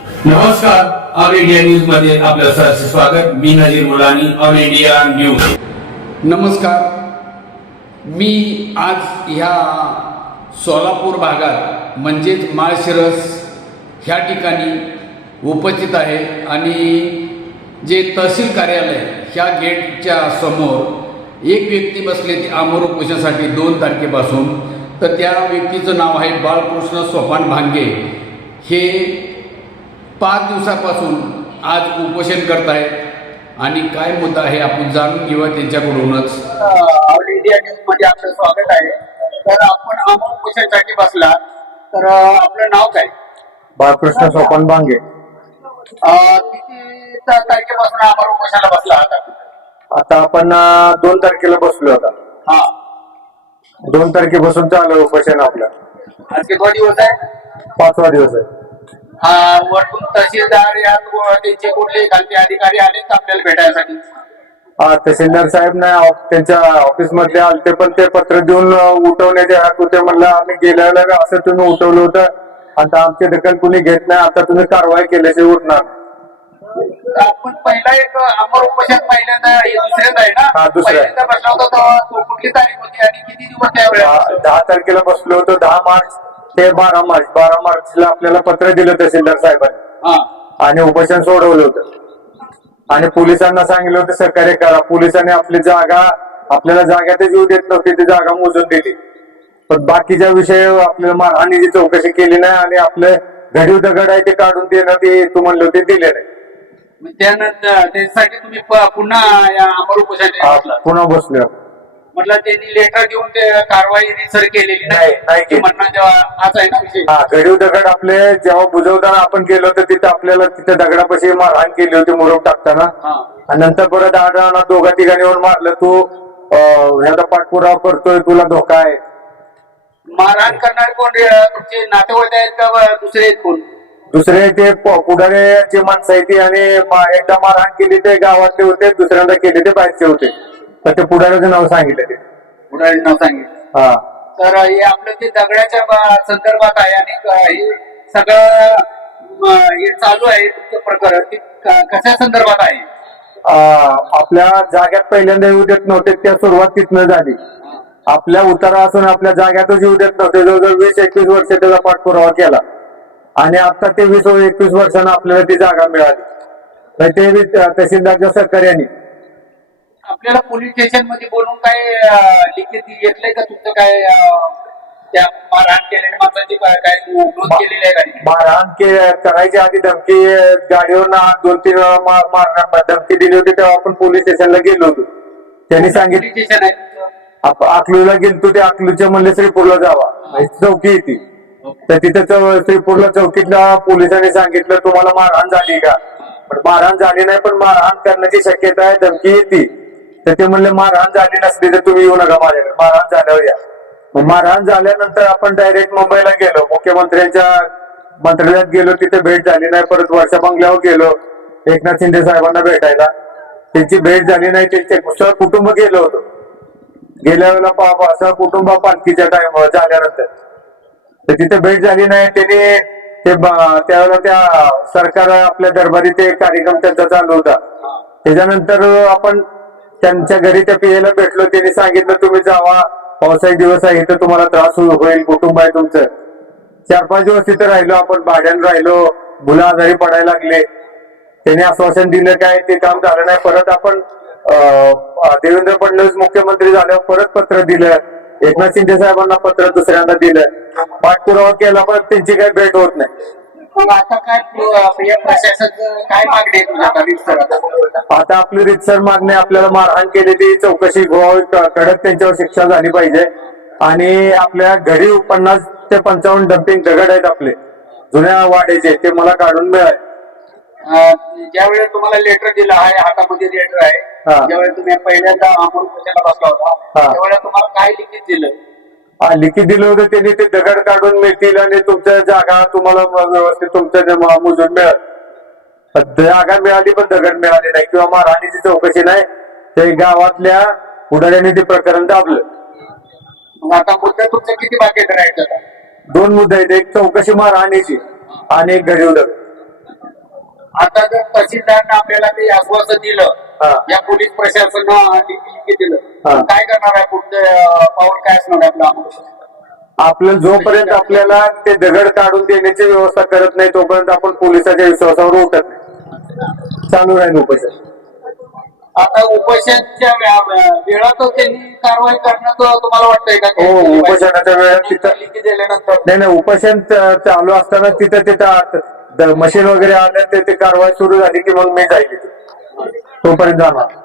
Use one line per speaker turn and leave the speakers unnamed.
नमस्कार all India न्यूजमध्ये आपलं सहर्ष स्वागत. मी Nazir Mulani All India News.
नमस्कार. मी आज ह्या सोलापूर भागात म्हणजेच माळशिरस ह्या ठिकाणी उपस्थित आहे. आणि जे तहसील कार्यालय ह्या गेटच्या समोर एक व्यक्ती बसली ती आमोर उपोषणासाठी दोन तारखेपासून. तर त्या व्यक्तीचं नाव आहे बाळकृष्ण सोपान भांगे. हे पाच दिवसापासून आज उपोषण करत आहेत आणि काय मुद्दा आहे आपण जाणून घेऊया त्यांच्याकडूनच.
ऑल इंडिया न्यूजमध्ये आपलं स्वागत आहे. तर आपण कुशलसाठी बसला तर आपलं नाव काय?
बाळकृष्ण सोपान बांगे.
किती तारखेपासून अमोल कुशाला बसला आता?
आता आपण दोन तारखेला बसलो आता.
हा.
दोन तारखेपासून चालू उपोषण आपलं.
आज कितवा दिवस आहे?
पाचवा दिवस आहे.
वरतून तहसीलदार या त्यांचे कुठले खालचे अधिकारी आले आपल्याला भेटायसाठी?
तहसीलदार साहेब नाही त्यांच्या ऑफिस मधले आलते पण ते पत्र देऊन उठवण्याचे हात होते म्हणलं आम्ही गेल्या वेळेला असं तुम्ही उठवलं होतं? आता आमची दखल कुणी घेत नाही आता तुम्ही कारवाई केल्याशिवाय उठणार
आपण पहिला एक अमर उपोषण पहिल्यांदा दुसऱ्यांदा आहे ना?
दुसरं आहे.
पहिल्यांदा बसला होता कुठली तारीख होती आणि किती दिवस
दहा तारखेला बसलो होतो दहा मार्च. ते बारा मार्च बारा मार्चला आपल्याला पत्र दिलं तहसीलदार साहेबांनी.
हा.
आणि उपोषण सोडवलं होतं. आणि पोलिसांना सांगितलं होतं सहकार्य करा. पोलिसांनी आपली जागा आपल्याला जाग्यातच येऊ देत नव्हती ती जागा मोजून दिली. पण बाकीच्या विषय आपल्याला मारहाणीची चौकशी केली नाही आणि आपले घडीव दगड आहे ते काढून देणं ते तू म्हणलं ते दिले नाही.
त्यानंतर त्यासाठी तुम्ही पुन्हा या अमर उपोषण
पुन्हा बसलो
म्हटलं त्यांनी लेटर देऊन ते कारवाई रिसर केलेली
नाही, नाही केली.
म्हणणं जेव्हा हाच आहे ना विषय
हा घडीव दगड आपले जेव्हा बुजवताना आपण गेलो होतो तिथे आपल्याला तिथे दगडापाशी मारहाण केली होती मुरम टाकताना
हा.
आणि नंतर परत आढळणार दोघा ठिकाणी येऊन मारलं तू अं, ह्याचा पाठपुरावा करतोय तुला धोका आहे
मारहाण करणारे कोण रे? तुमचे नातेवाईक आहेत का व दुसरे आहेत कोण
दुसरे ते प- पुढाऱ्याची माणसं आहे ती आणि मा- एकदा मारहाण केली ते गावातले होते दुसऱ्यांदा केले ते बाहेरचे होते तर ते पुढाऱ्याचं नाव सांगितलं ते.
पुढारी नाव सांगितलं.
हा.
तर हे आपलं ते दगडाच्या ब- संदर्भात आहे आणि क- हे सगळं म, हे चालू आहे तुमचं प्रकरण. ते क- कशा संदर्भात आहे?
आपल्या जाग्यात पहिल्यांदा येऊ देत नव्हते त्या सुरुवात तिथनं झाली. आपल्या उतारा असून आपल्या जाग्यातच येऊ देत नव्हते. जवळजवळ वीस एकवीस वर्ष त्याचा पाठपुरावा केला. आणि आता ते वीस एकवीस वर्षांना आपल्याला ती जागा मिळाली. तर ते बी त्या तहसीलदारच्या सहकार्याने
आपल्याला पोलीस स्टेशनमध्ये बोलून काय लिखित घेतलंय का तुमचं काय त्या मारहाण केलेल्या माणसाची काय काय नोंद केलेली आहे का नाही?
मारहाण के करायच्या आधी धमकी गाडीवर दोन तीन वेळा मारणार धमकी दिली होती तेव्हा आपण पोलीस स्टेशनला गेलो होतो. त्यांनी सांगितलं
पोलीस स्टेशन आहे
अकलूला गेलतो ते अकलूच्या म्हणले श्रीपूरला जावा. इथं चौकी येते तर तिथे श्रीपूरला चौकीतल्या पोलिसांनी सांगितलं तुम्हाला मारहाण झाली का? पण मारहाण झाली नाही पण मारहाण करण्याची शक्यता आहे धमकी येते तर ते म्हणले मारहाण झाली नसली तर तुम्ही येऊ नका माझ्याकडे. मारहाण झाल्यावर या. मग मारहाण झाल्यानंतर आपण डायरेक्ट मुंबईला गेलो. मुख्यमंत्र्यांच्या मंत्रालयात गेलो. तिथे भेट झाली नाही. परत वर्षा बंगल्यावर गेलो. एकनाथ शिंदे साहेबांना भेटायला. त्यांची भेट झाली नाही. त्यांचे सह कुटुंब गेलो होतो. गेल्या वेळेला पहा सह कुटुंब पालखीच्या टाइम झाल्यानंतर. तर तिथे भेट झाली नाही. त्यांनी ते त्यावेळेला त्या सरकार आपल्या दरबारी ते कार्यक्रम त्यांचा चालू होता. त्याच्यानंतर आपण त्यांच्या घरी त्या पियला भेटलो त्यांनी सांगितलं तुम्ही जावा पावसाळी दिवस आहे इथं तुम्हाला त्रास हो- होईल कुटुंब आहे तुमचं. चार पाच दिवस तिथे राहिलो आपण भाड्यानं राहिलो मुलं आजारी पडायला लागले. त्यांनी आश्वासन दिलं काय ते काम झालं नाही. परत आपण देवेंद्र फडणवीस मुख्यमंत्री झाल्यावर परत पत्र दिलं. एकनाथ शिंदे साहेबांना पत्र दुसऱ्यांदा दिलं. पाठपुरावा केला पण त्यांची काही भेट होत नाही.
मग आता काय प्र- या प्रशासनाचं काय मागणी आहे तुझ्या तरी सर आता
आता आपली रितसर मागणी आपल्याला मारहाण केलेली चौकशी व्हावी क- कडक त्यांच्यावर शिक्षा झाली पाहिजे आणि आपल्या घरी पन्नास ते पंचावन्न डम्पिंग दगड आहेत आपले जुन्या वाड्याचे ते मला काढून मिळाले
ज्या वेळेस तुम्हाला लेटर दिलं आहे हातामध्ये लेटर आहे
हा.
ज्यावेळेस तुम्ही पहिल्यांदा अमोल बसला होता. त्यावेळेस तुम्हाला काय लिखित दिलं
लिखित दिलं होतं त्यांनी ते दगड काढून मिळतील आणि तुमच्या जागा तुम्हाला व्यवस्थित तुमच्या मोजून पण जागा मिळाली पण दगड मिळाले नाही. किंवा मारहाणीची चौकशी नाही ते गावातल्या पुढाऱ्यांनी ते प्रकरण दाबलं.
आता मुद्दा तुमचं किती बाकी करायचं आता?
दोन मुद्दे आहेत. एक चौकशी मारहाणीची आणि एक घडीव दगड.
आता जर तहसीलदारनं आपल्याला ते आश्वासन दिलं. या पोलीस प्रशासनानं दिलं काय करणार आहे अं, पाऊल काय असणार आहे आपलं
आपलं जोपर्यंत आपल्याला ते दगड काढून देण्याची व्यवस्था करत नाही तोपर्यंत आपण पोलिसाच्या विश्वासावर उठत नाही. चालू राहील उपोषण.
आता उपोषणच्या वे- वेळातच त्यांनी कारवाई करण्याचं तुम्हाला वाटतंय का?
हो उपोषणाच्या वेळात तिथं
दिल्यानंतर.
नाही नाही उपोषण चालू असताना तिथं तिथं मशीन वगैरे आलं ते कारवाई सुरू झाली की मग मी जाईल. तोपर्यंत जाणार.